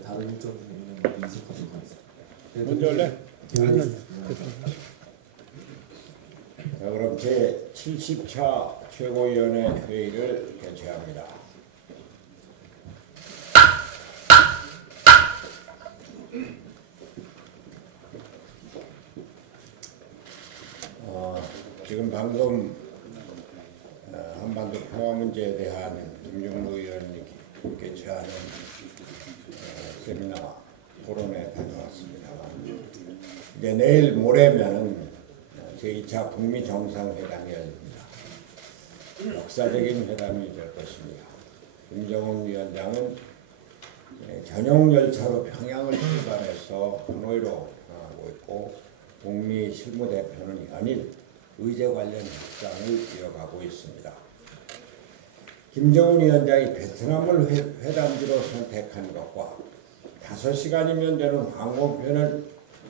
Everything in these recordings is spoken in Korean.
때문에 다른 일정이 있는 인식하도록 하겠습니다. 먼저 할래? 아니요. 자, 그럼 제 70차 최고위원회 회의를 개최합니다. 지금 방금 한반도 평화 문제에 대한 김정무 의원이 개최하는 세미나 토론에 다녀왔습니다만, 이제 내일 모레면은 제2차 북미 정상회담이 열립니다. 역사적인 회담이 될 것입니다. 김정은 위원장은 전용 열차로 평양을 출발해서 하노이로 향하고 있고, 북미 실무대표는 연일 의제 관련 협상을 이어가고 있습니다. 김정은 위원장이 베트남을 회담지로 선택한 것과 5시간이면 되는 항공편을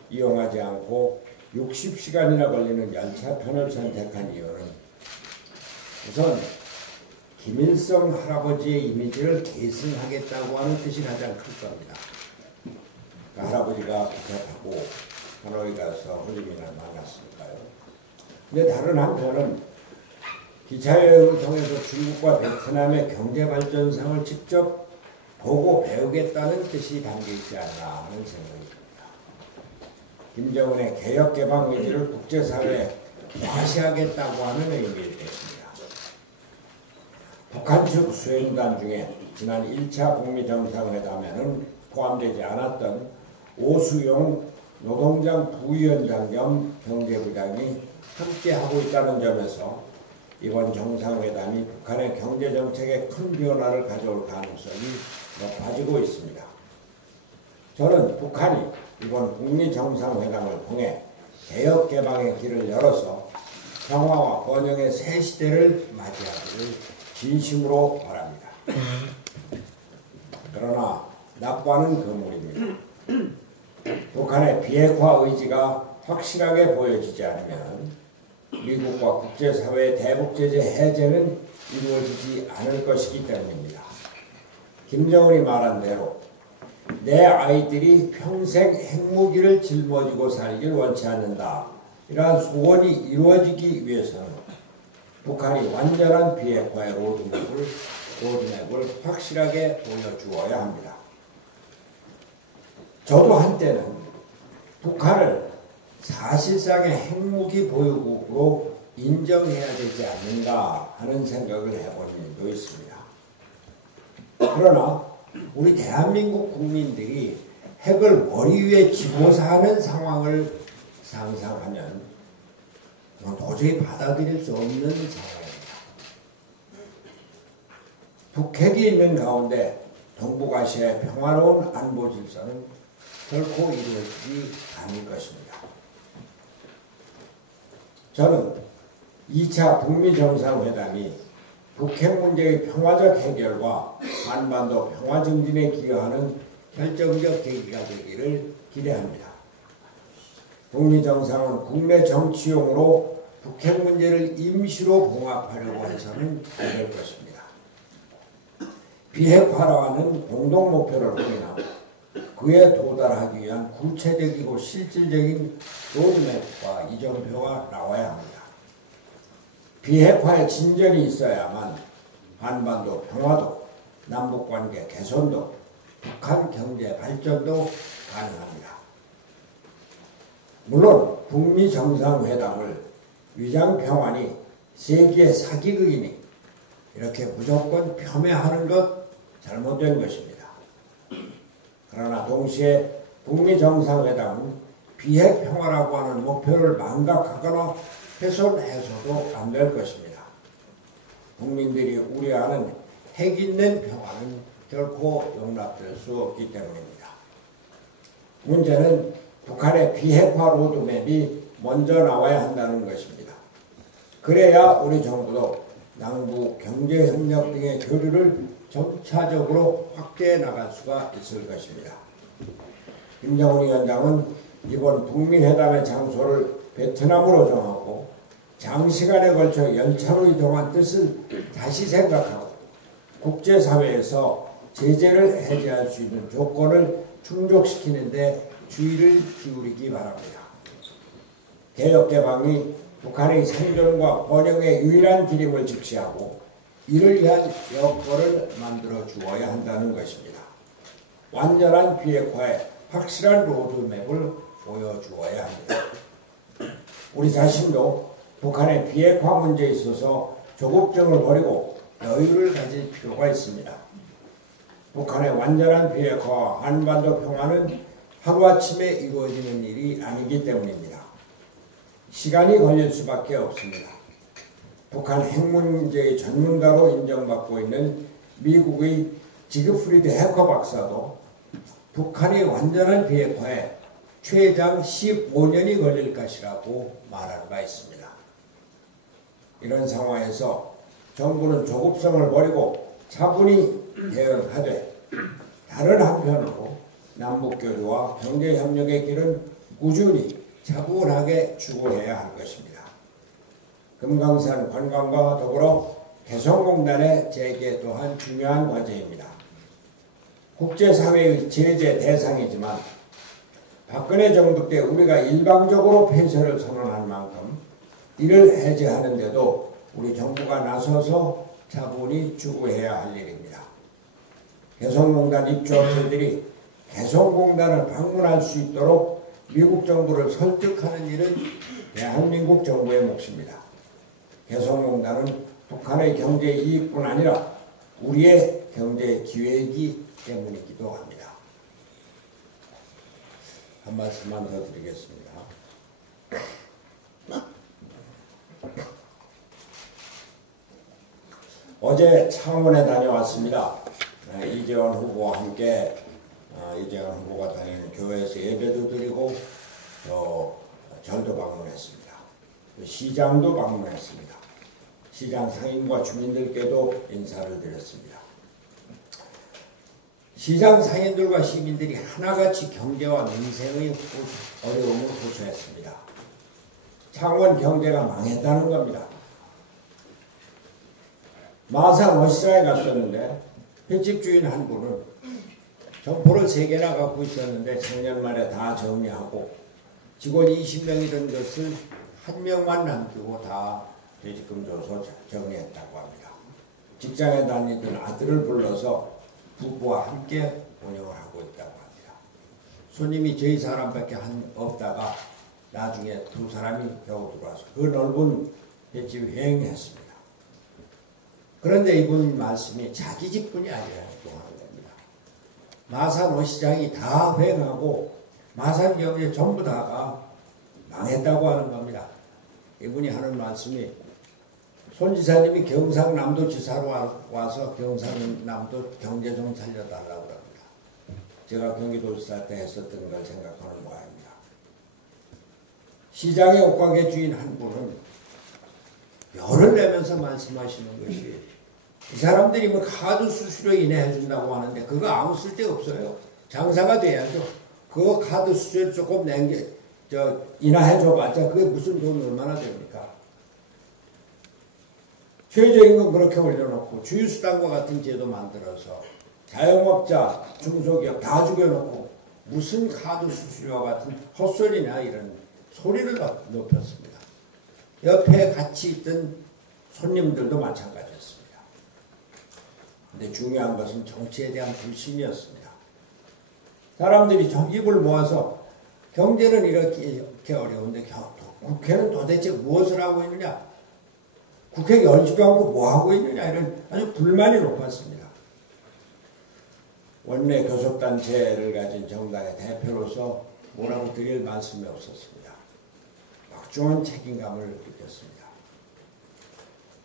이용하지 않고 60시간이나 걸리는 열차편을 선택한 이유는 우선 김일성 할아버지의 이미지를 계승하겠다고 하는 뜻이 가장 클 겁니다. 그 할아버지가 기차 타고 하노이 가서 흘림이나 만났으니까요. 근데 다른 한편은 기차 여행을 통해서 중국과 베트남의 경제발전상을 직접 보고 배우겠다는 뜻이 담겨있지 않나 하는 생각입니다. 김정은의 개혁개방 의지를 국제사회에 과시하겠다고 하는 의미일 것입니다. 북한 측 수행단 중에 지난 1차 북미 정상회담에는 포함되지 않았던 오수용 노동당 부위원장 겸 경제부장이 함께하고 있다는 점에서 이번 정상회담이 북한의 경제정책에 큰 변화를 가져올 가능성이 높아지고 있습니다. 저는 북한이 이번 북미 정상회담을 통해 개혁개방의 길을 열어서 평화와 번영의 새 시대를 맞이하기를 진심으로 바랍니다. 그러나 낙관은 금물입니다. 북한의 비핵화 의지가 확실하게 보여지지 않으면 미국과 국제사회의 대북제재 해제는 이루어지지 않을 것이기 때문입니다. 김정은이 말한 대로 내 아이들이 평생 핵무기를 짊어지고 살기를 원치 않는다. 이러한 소원이 이루어지기 위해서는 북한이 완전한 비핵화의 로드맵을 확실하게 보여주어야 합니다. 저도 한때는 북한을 사실상의 핵무기 보유국으로 인정해야 되지 않는가 하는 생각을 해본 일도 있습니다. 그러나 우리 대한민국 국민들이 핵을 머리 위에 지고 사는 상황을 상상하면 도저히 받아들일 수 없는 상황입니다. 북핵이 있는 가운데 동북아시아의 평화로운 안보 질서는 결코 이루어지지 않을 것입니다. 저는 2차 북미 정상회담이 북핵 문제의 평화적 해결과 한반도 평화 증진에 기여하는 결정적 계기가 되기를 기대합니다. 북미 정상은 국내 정치용으로 북핵 문제를 임시로 봉합하려고 해서는 안 될 것입니다. 비핵화라는 공동 목표를 확인하고 그에 도달하기 위한 구체적이고 실질적인 로드맵과 이정표가 나와야 합니다. 비핵화의 진전이 있어야만 한반도 평화도, 남북관계 개선도, 북한 경제 발전도 가능합니다. 물론 북미 정상회담을 위장평화니 세계 사기극이니 이렇게 무조건 폄훼하는 것 잘못된 것입니다. 그러나 동시에 북미 정상회담은 비핵평화라고 하는 목표를 망각하거나 훼손해서도 안 될 것입니다. 국민들이 우려하는 핵 있는 평화는 결코 용납될 수 없기 때문입니다. 문제는 북한의 비핵화 로드맵이 먼저 나와야 한다는 것입니다. 그래야 우리 정부도 남북 경제협력 등의 교류를 점차적으로 확대해 나갈 수가 있을 것입니다. 김정은 위원장은 이번 북미 회담의 장소를 베트남으로 정하고 장시간에 걸쳐 열차로 이동한 뜻을 다시 생각하고 국제사회에서 제재를 해제할 수 있는 조건을 충족시키는 데 주의를 기울이기 바랍니다. 개혁개방이 북한의 생존과 번영의 유일한 길임을 직시하고 이를 위한 여건을 만들어 주어야 한다는 것입니다. 완전한 비핵화에 확실한 로드맵을 보여주어야 합니다. 우리 자신도 북한의 비핵화 문제에 있어서 조급증을 버리고 여유를 가질 필요가 있습니다. 북한의 완전한 비핵화와 한반도 평화는 하루아침에 이루어지는 일이 아니기 때문입니다. 시간이 걸릴 수밖에 없습니다. 북한 핵 문제의 전문가로 인정받고 있는 미국의 지그프리드 해커 박사도 북한의 완전한 비핵화에 최장 15년이 걸릴 것이라고 말한 바 있습니다. 이런 상황에서 정부는 조급성을 버리고 차분히 대응하되 다른 한편으로 남북교류와 경제협력의 길은 꾸준히 차분하게 추구해야 할 것입니다. 금강산 관광과 더불어 개성공단의 재개 또한 중요한 과제입니다. 국제사회의 제재 대상이지만 박근혜 정부 때 우리가 일방적으로 폐쇄를 선언한 만큼 이를 해제하는 데도 우리 정부가 나서서 차분히 추구해야 할 일입니다. 개성공단 입주업체들이 개성공단을 방문할 수 있도록 미국 정부를 설득하는 일은 대한민국 정부의 몫입니다. 개성공단은 북한의 경제 이익뿐 아니라 우리의 경제 기회이기 때문이기도 합니다. 한 말씀만 더 드리겠습니다. 어제 창원에 다녀왔습니다. 이재원 후보와 함께 이재원 후보가 다니는 교회에서 예배도 드리고 절도 방문했습니다. 시장도 방문했습니다. 시장 상인과 주민들께도 인사를 드렸습니다. 시장 상인들과 시민들이 하나같이 경제와 민생의 어려움을 호소했습니다. 창원 경제가 망했다는 겁니다. 마산 어시장에 갔었는데 횟집 주인 한 분은 점포를 3개나 갖고 있었는데 작년 말에 다 정리하고 직원 20명이던 것을 1명만 남기고 다 퇴직금 줘서 정리했다고 합니다. 직장에 다니던 아들을 불러서 부부와 함께 운영을 하고 있다고 합니다. 손님이 저희 사람밖에 없다가 나중에 2사람이 겨우 들어와서 그 넓은 횟집이 횡행했습니다. 그런데 이분 말씀이 자기 집뿐이 아니라고 하는 겁니다. 마산 어시장이 다 횡하고 마산 경제 전부 다가 망했다고 하는 겁니다. 이분이 하는 말씀이 손 지사님이 경상남도 지사로 와서 경상남도 경제 좀 살려달라고 합니다. 제가 경기도지사 때 했었던 걸 생각하는 모양입니다. 시장의 옷가게 주인 한 분은 열을 내면서 말씀하시는 것이 이 사람들이 뭐 카드 수수료 인하해준다고 하는데 그거 아무 쓸데 없어요. 장사가 돼야죠. 그거 카드 수수료 조금 인하해줘봤자 그게 무슨 돈 얼마나 됩니까? 최저임금 그렇게 올려놓고 주휴수당과 같은 제도 만들어서 자영업자, 중소기업 다 죽여놓고 무슨 카드 수수료와 같은 헛소리냐 이런 소리를 높였습니다. 옆에 같이 있던 손님들도 마찬가지였습니다. 근데 중요한 것은 정치에 대한 불신이었습니다. 사람들이 입을 모아서 경제는 이렇게 어려운데 국회는 도대체 무엇을 하고 있느냐? 국회 열지도 않고 뭐 하고 있느냐 이런 아주 불만이 높았습니다. 원내 교섭단체를 가진 정당의 대표로서 뭐라고 드릴 말씀이 없었습니다. 막중한 책임감을 느꼈습니다.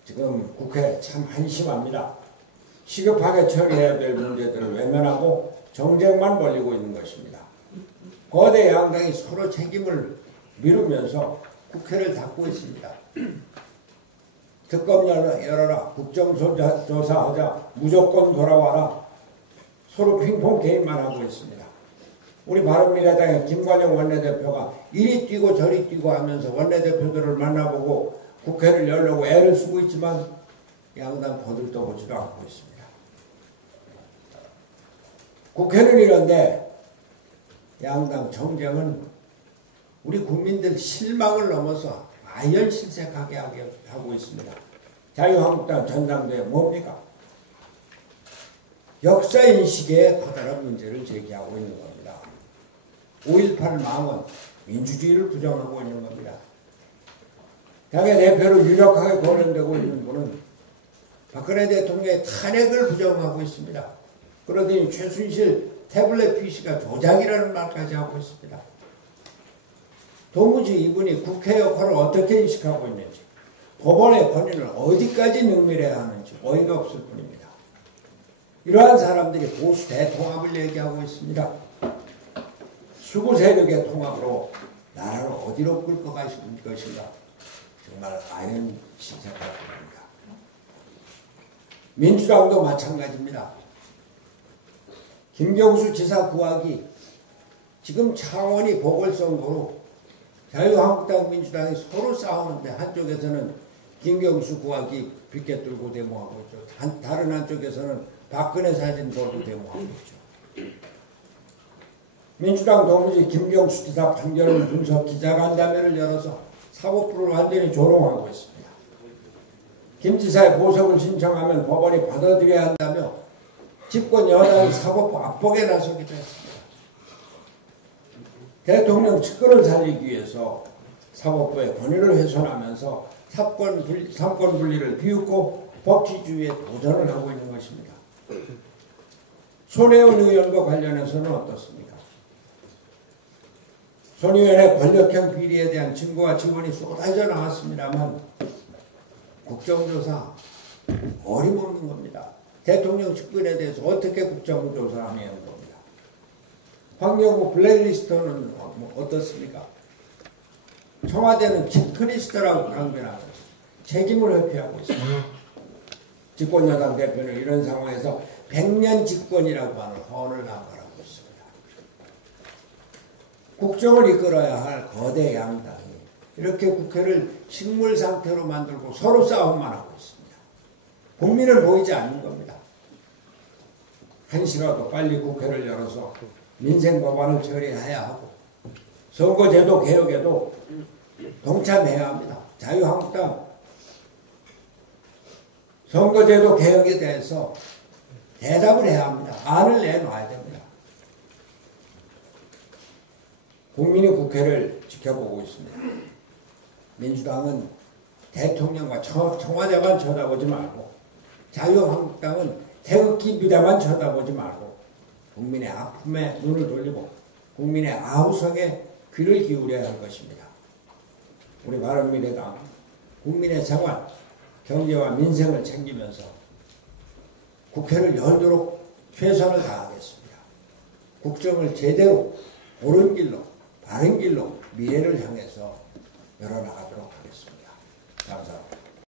지금 국회 참 한심합니다. 시급하게 처리해야 될 문제들을 외면하고 정쟁만 벌이고 있는 것입니다. 거대 양당이 서로 책임을 미루면서 국회를 닫고 있습니다. 특검 열어라, 국정조사하자, 무조건 돌아와라, 서로 핑퐁 게임만 하고 있습니다. 우리 바른미래당의 김관영 원내대표가 이리 뛰고 저리 뛰고 하면서 원내대표들을 만나보고 국회를 열려고 애를 쓰고 있지만 양당 거들떠보지도 않고 있습니다. 국회는 이런데 양당 정쟁은 우리 국민들 실망을 넘어서 아연실색하게 하고 있습니다. 자유한국당 전당대회 뭡니까? 역사인식에 커다란 문제를 제기하고 있는 겁니다. 5.18 망언, 민주주의를 부정하고 있는 겁니다. 당의 대표로 유력하게 거론되고 있는 분은 박근혜 대통령의 탄핵을 부정하고 있습니다. 그러더니 최순실 태블릿 PC가 조작이라는 말까지 하고 있습니다. 도무지 이분이 국회 역할을 어떻게 인식하고 있는지, 법원의 권위를 어디까지 능멸해야 하는지 어이가 없을 뿐입니다. 이러한 사람들이 보수 대통합을 얘기하고 있습니다. 수구 세력의 통합으로 나라를 어디로 끌고 가실 것인가, 정말 아연실색할 겁니다. 민주당도 마찬가지입니다. 김경수 지사 구하기, 지금 창원이 보궐선거로 자유한국당 민주당이 서로 싸우는데 한쪽에서는 김경수 구하기 빗게 들고 데모하고 있죠. 다른 한쪽에서는 박근혜 사진 걸고 데모하고 있죠. 민주당 도무지 김경수 지사 판결을 분석 기자간담회를 열어서 사법부를 완전히 조롱하고 있습니다. 김 지사의 보석을 신청하면 법원이 받아들여야 한다며 집권 여당이 사법부 압박에 나서기도 했습니다. 대통령 측근을 살리기 위해서 사법부의 권위를 훼손하면서 삼권 분리를 비웃고 법치주의에 도전을 하고 있는 것입니다. 손혜원 의원과 관련해서는 어떻습니까? 손 의원의 권력형 비리에 대한 증거와 증언이 쏟아져 나왔습니다만 국정조사 어림없는 겁니다. 대통령 측근에 대해서 어떻게 국정조사를 하냐는 겁니다. 황영우 블랙리스트는 어떻습니까? 청와대는 체크리스트라고 강변하고 책임을 회피하고 있습니다. 집권여당 대표는 이런 상황에서 100년 집권이라고 하는 허언을 남발하고 있습니다. 국정을 이끌어야 할 거대 양당이 이렇게 국회를 식물 상태로 만들고 서로 싸움만 하고 있습니다. 국민은 보이지 않는 겁니다. 한시라도 빨리 국회를 열어서 민생 법안을 처리해야 하고 선거제도 개혁에도 동참해야 합니다. 자유한국당 선거제도 개혁에 대해서 대답을 해야 합니다. 안을 내놔야 됩니다. 국민이 국회를 지켜보고 있습니다. 민주당은 대통령과 청와대만 쳐다보지 말고 자유한국당은 태극기 비대만 쳐다보지 말고 국민의 아픔에 눈을 돌리고 국민의 아우성에 귀를 기울여야 할 것입니다. 우리 바른미래당 국민의 생활, 경제와 민생을 챙기면서 국회를 열도록 최선을 다하겠습니다. 국정을 제대로 옳은 길로, 바른 길로 미래를 향해서 열어나가도록 하겠습니다. 감사합니다.